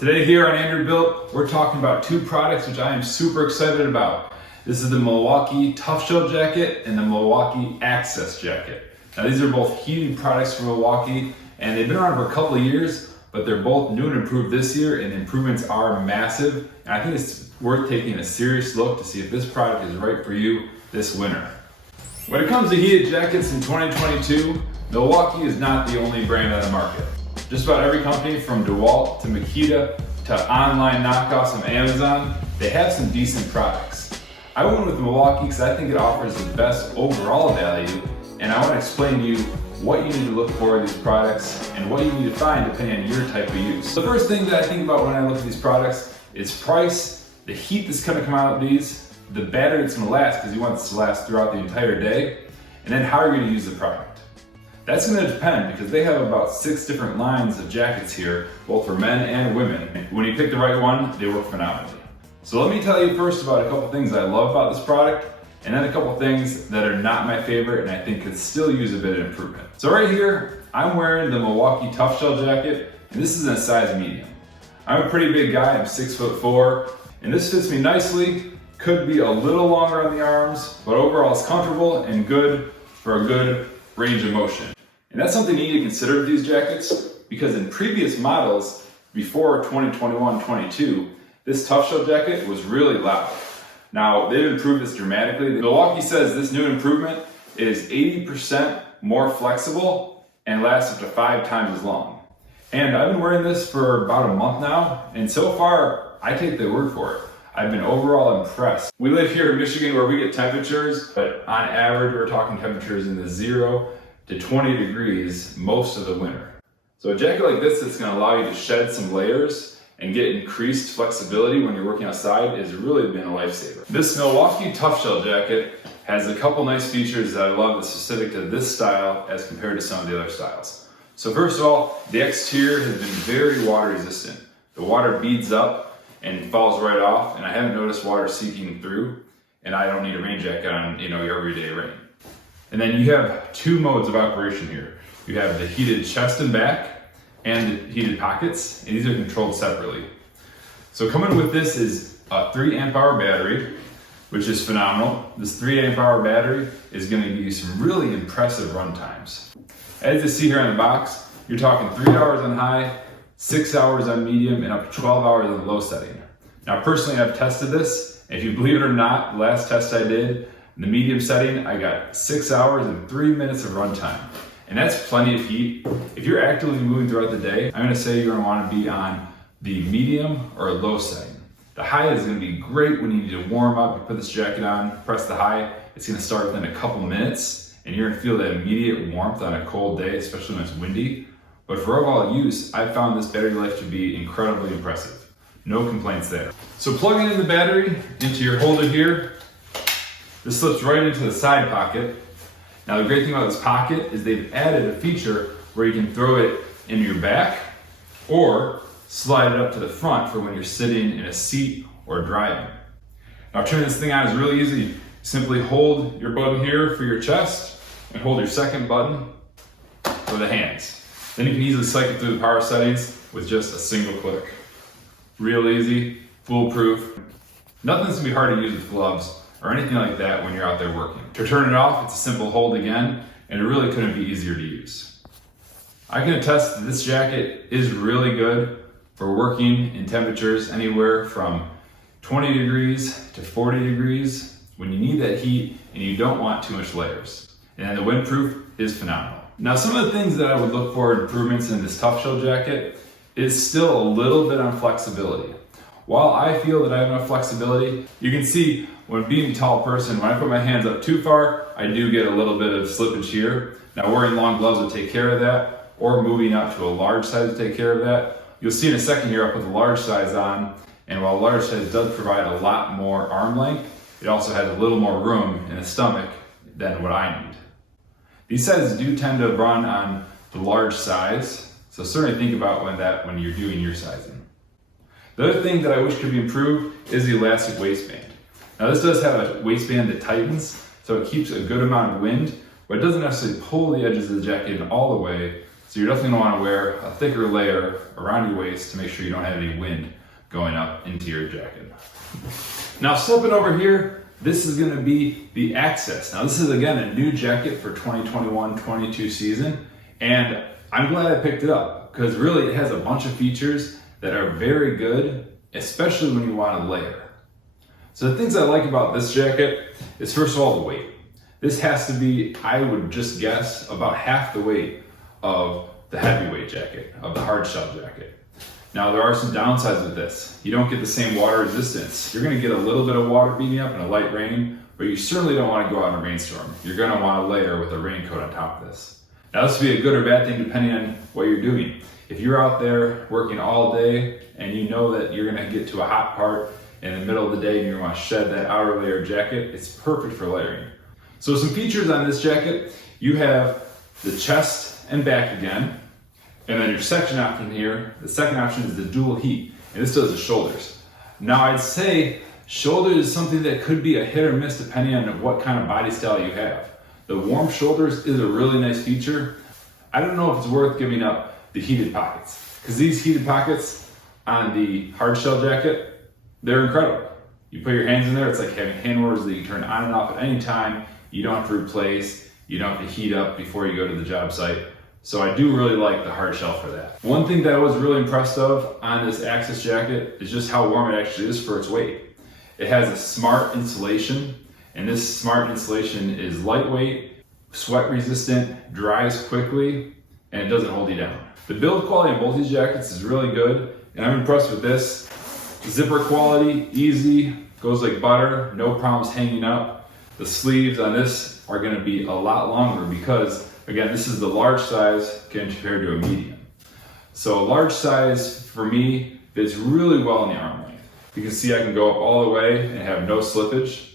Today here on Andrew Built, we're talking about two products which I am super excited about. This is the Milwaukee Toughshell Jacket and the Milwaukee Axis Jacket. Now these are both heated products from Milwaukee and they've been around for a couple of years, but they're both new and improved this year and the improvements are massive. And I think it's worth taking a serious look to see if this product is right for you this winter. When it comes to heated jackets in 2022, Milwaukee is not the only brand on the market. Just about every company from DeWalt to Makita to online knockoffs on Amazon, they have some decent products. I went with Milwaukee because I think it offers the best overall value, and I want to explain to you what you need to look for in these products and what you need to find depending on your type of use. The first thing that I think about when I look at these products is price, the heat that's going to come out of these, the battery that's going to last because you want this to last throughout the entire day, and then how you're going to use the product. That's going to depend because they have about 6 different lines of jackets here, both for men and women. When you pick the right one, they work phenomenally. So let me tell you first about a couple things I love about this product, and then a couple things that are not my favorite and I think could still use a bit of improvement. So right here, I'm wearing the Milwaukee Toughshell Jacket, and this is in a size medium. I'm a pretty big guy, I'm 6'4", and this fits me nicely. Could be a little longer on the arms, but overall it's comfortable and good for a good range of motion. And that's something you need to consider with these jackets, because in previous models, before 2021-22, this Toughshell jacket was really loud. Now, they've improved this dramatically. Milwaukee says this new improvement is 80% more flexible and lasts up to 5 times as long. And I've been wearing this for about a month now, and so far, I take their word for it. I've been overall impressed. We live here in Michigan where we get temperatures, but on average, we're talking temperatures in the 0 to 20 degrees most of the winter. So a jacket like this that's going to allow you to shed some layers and get increased flexibility when you're working outside has really been a lifesaver. This Milwaukee Toughshell jacket has a couple nice features that I love that's specific to this style as compared to some of the other styles. So first of all, the exterior has been very water resistant. The water beads up and falls right off, and I haven't noticed water seeping through, and I don't need a rain jacket on your everyday rain. And then you have 2 modes of operation here. You have the heated chest and back and heated pockets, and these are controlled separately. So coming with this is a 3 amp hour battery, which is phenomenal. This 3 amp hour battery is going to give you some really impressive run times. As you see here on the box, you're talking 3 hours on high, 6 hours on medium, and up to 12 hours on the low setting. Now personally, I've tested this. If you believe it or not, the last test I did, in the medium setting, I got 6 hours and 3 minutes of runtime. And that's plenty of heat. If you're actively moving throughout the day, I'm gonna say you're gonna wanna be on the medium or low setting. The high is gonna be great when you need to warm up. You put this jacket on, press the high, it's gonna start within a couple minutes, and you're gonna feel that immediate warmth on a cold day, especially when it's windy. But for overall use, I found this battery life to be incredibly impressive. No complaints there. So plugging in the battery into your holder here, this slips right into the side pocket. Now the great thing about this pocket is they've added a feature where you can throw it in your back or slide it up to the front for when you're sitting in a seat or driving. Now turning this thing on is really easy. Simply hold your button here for your chest and hold your second button for the hands. Then you can easily cycle through the power settings with just a single click. Real easy, foolproof. Nothing's gonna be hard to use with gloves or anything like that when you're out there working. To turn it off, it's a simple hold again, and it really couldn't be easier to use. I can attest that this jacket is really good for working in temperatures anywhere from 20 degrees to 40 degrees when you need that heat and you don't want too much layers. And then the windproof is phenomenal. Now some of the things that I would look for improvements in this Toughshell jacket is still a little bit on flexibility. While I feel that I have enough flexibility, you can see when being a tall person, when I put my hands up too far, I do get a little bit of slippage here. Now wearing long gloves will take care of that, or moving up to a large size will take care of that. You'll see in a second here, I'll put the large size on, and while large size does provide a lot more arm length, it also has a little more room in the stomach than what I need. These sizes do tend to run on the large size, so certainly think about when you're doing your sizing. The other thing that I wish could be improved is the elastic waistband. Now this does have a waistband that tightens, so it keeps a good amount of wind, but it doesn't necessarily pull the edges of the jacket in all the way, So you're definitely gonna wanna wear a thicker layer around your waist to make sure you don't have any wind going up into your jacket. Now stepping over here, this is gonna be the Axis. Now this is again a new jacket for 2021-22 season, and I'm glad I picked it up because really it has a bunch of features that are very good, especially when you want to layer. So the things I like about this jacket is first of all the weight. This has to be, I would just guess, about half the weight of the heavyweight jacket, of the hard shell jacket. Now there are some downsides with this. You don't get the same water resistance. You're gonna get a little bit of water beating up in a light rain, but you certainly don't wanna go out in a rainstorm. You're gonna wanna layer with a raincoat on top of this. Now this would be a good or bad thing depending on what you're doing. If you're out there working all day and you know that you're gonna get to a hot part in the middle of the day and you wanna shed that outer layer jacket, it's perfect for layering. So some features on this jacket, you have the chest and back again. And then your section option here, the second option is the dual heat, and this does the shoulders. Now I'd say shoulders is something that could be a hit or miss depending on what kind of body style you have. The warm shoulders is a really nice feature. I don't know if it's worth giving up the heated pockets, because these heated pockets on the hard shell jacket, they're incredible. You put your hands in there, it's like having hand warmers that you turn on and off at any time. You don't have to replace, you don't have to heat up before you go to the job site. So I do really like the hard shell for that. One thing that I was really impressed of on this Axis jacket is just how warm it actually is for its weight. It has a smart insulation, and this smart insulation is lightweight, sweat resistant, dries quickly, and it doesn't hold you down. The build quality on both these jackets is really good, and I'm impressed with this. Zipper quality, easy, goes like butter, no problems hanging up. The sleeves on this are gonna be a lot longer because again, this is the large size compared to a medium. So a large size for me fits really well in the arm length. You can see I can go up all the way and have no slippage,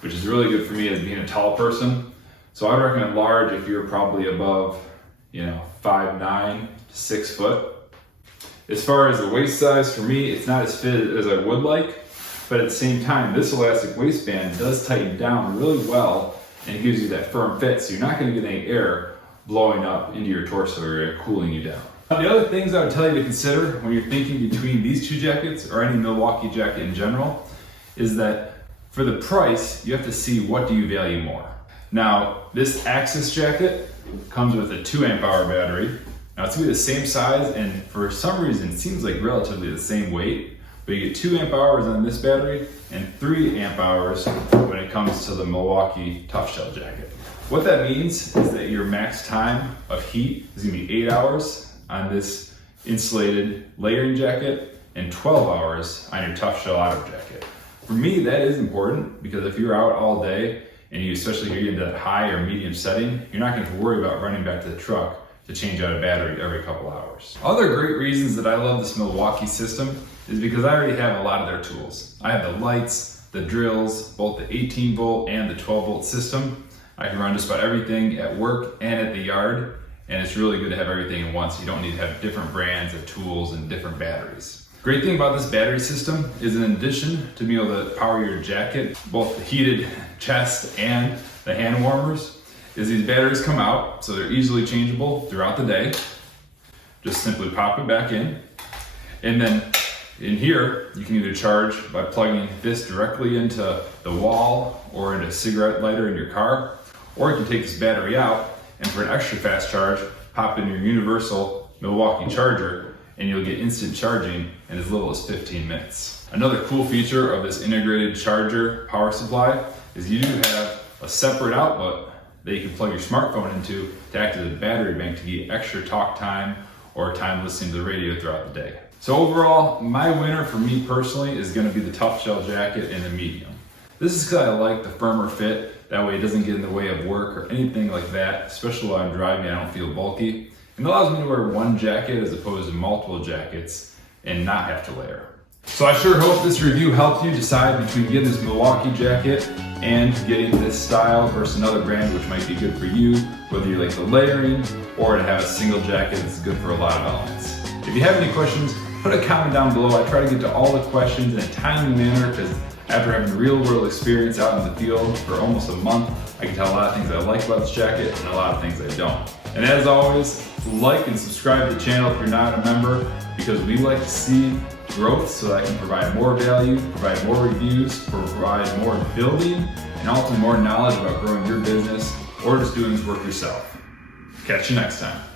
which is really good for me as being a tall person. So I'd recommend large if you're probably above, 5'9" to 6 foot. As far as the waist size, for me, it's not as fit as I would like, but at the same time, this elastic waistband does tighten down really well and it gives you that firm fit, so you're not gonna get any air blowing up into your torso area, cooling you down. Now, the other things I would tell you to consider when you're thinking between these two jackets or any Milwaukee jacket in general is that for the price, you have to see what do you value more. Now, this Axis jacket comes with a 2 amp hour battery. Now it's gonna be the same size and for some reason it seems like relatively the same weight, but you get 2 amp hours on this battery and 3 amp hours when it comes to the Milwaukee Toughshell Jacket. What that means is that your max time of heat is gonna be 8 hours on this insulated layering jacket and 12 hours on your Toughshell outer jacket. For me, that is important because if you're out all day and you especially get into that high or medium setting, you're not gonna have to worry about running back to the truck to change out a battery every couple hours. Other great reasons that I love this Milwaukee system is because I already have a lot of their tools. I have the lights, the drills, both the 18 volt and the 12 volt system. I can run just about everything at work and at the yard, and it's really good to have everything in one so you don't need to have different brands of tools and different batteries. Great thing about this battery system is in addition to being able to power your jacket, both the heated chest and the hand warmers, is these batteries come out, so they're easily changeable throughout the day. Just simply pop it back in, and then in here, you can either charge by plugging this directly into the wall or into a cigarette lighter in your car, or you can take this battery out and for an extra fast charge, pop in your universal Milwaukee charger and you'll get instant charging in as little as 15 minutes. Another cool feature of this integrated charger power supply is you do have a separate outlet that you can plug your smartphone into to act as a battery bank to get extra talk time or time listening to the radio throughout the day. So overall, my winner for me personally is gonna be the Toughshell Jacket in the medium. This is because I like the firmer fit, that way it doesn't get in the way of work or anything like that, especially while I'm driving, I don't feel bulky. And it allows me to wear one jacket as opposed to multiple jackets and not have to layer. So I sure hope this review helped you decide between getting this Milwaukee jacket and getting this style versus another brand which might be good for you, whether you like the layering or to have a single jacket that's good for a lot of elements. If you have any questions, put a comment down below. I try to get to all the questions in a timely manner because after having real world experience out in the field for almost a month, I can tell a lot of things I like about this jacket and a lot of things I don't. And as always, like and subscribe to the channel if you're not a member, because we like to see growth so that I can provide more value, provide more reviews, provide more building, and ultimately more knowledge about growing your business or just doing this work yourself. Catch you next time.